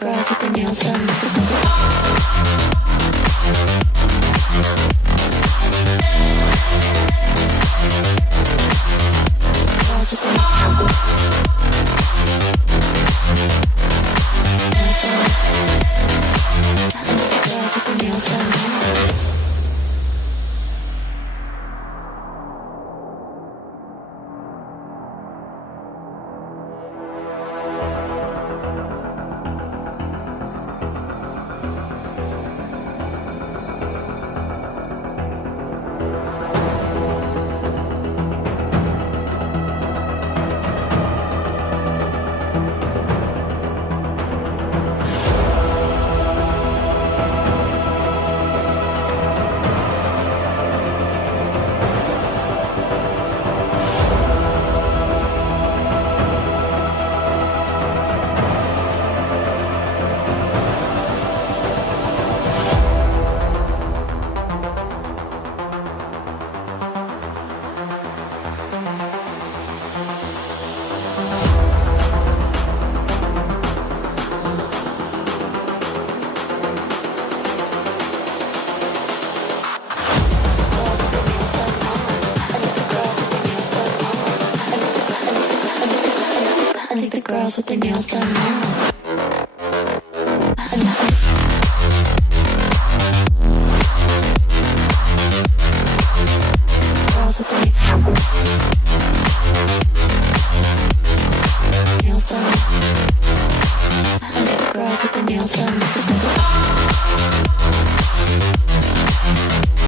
girls with their nails done. Girls with their nails done. Girls with their nails done. I think the girls with their nails done now. Girls with their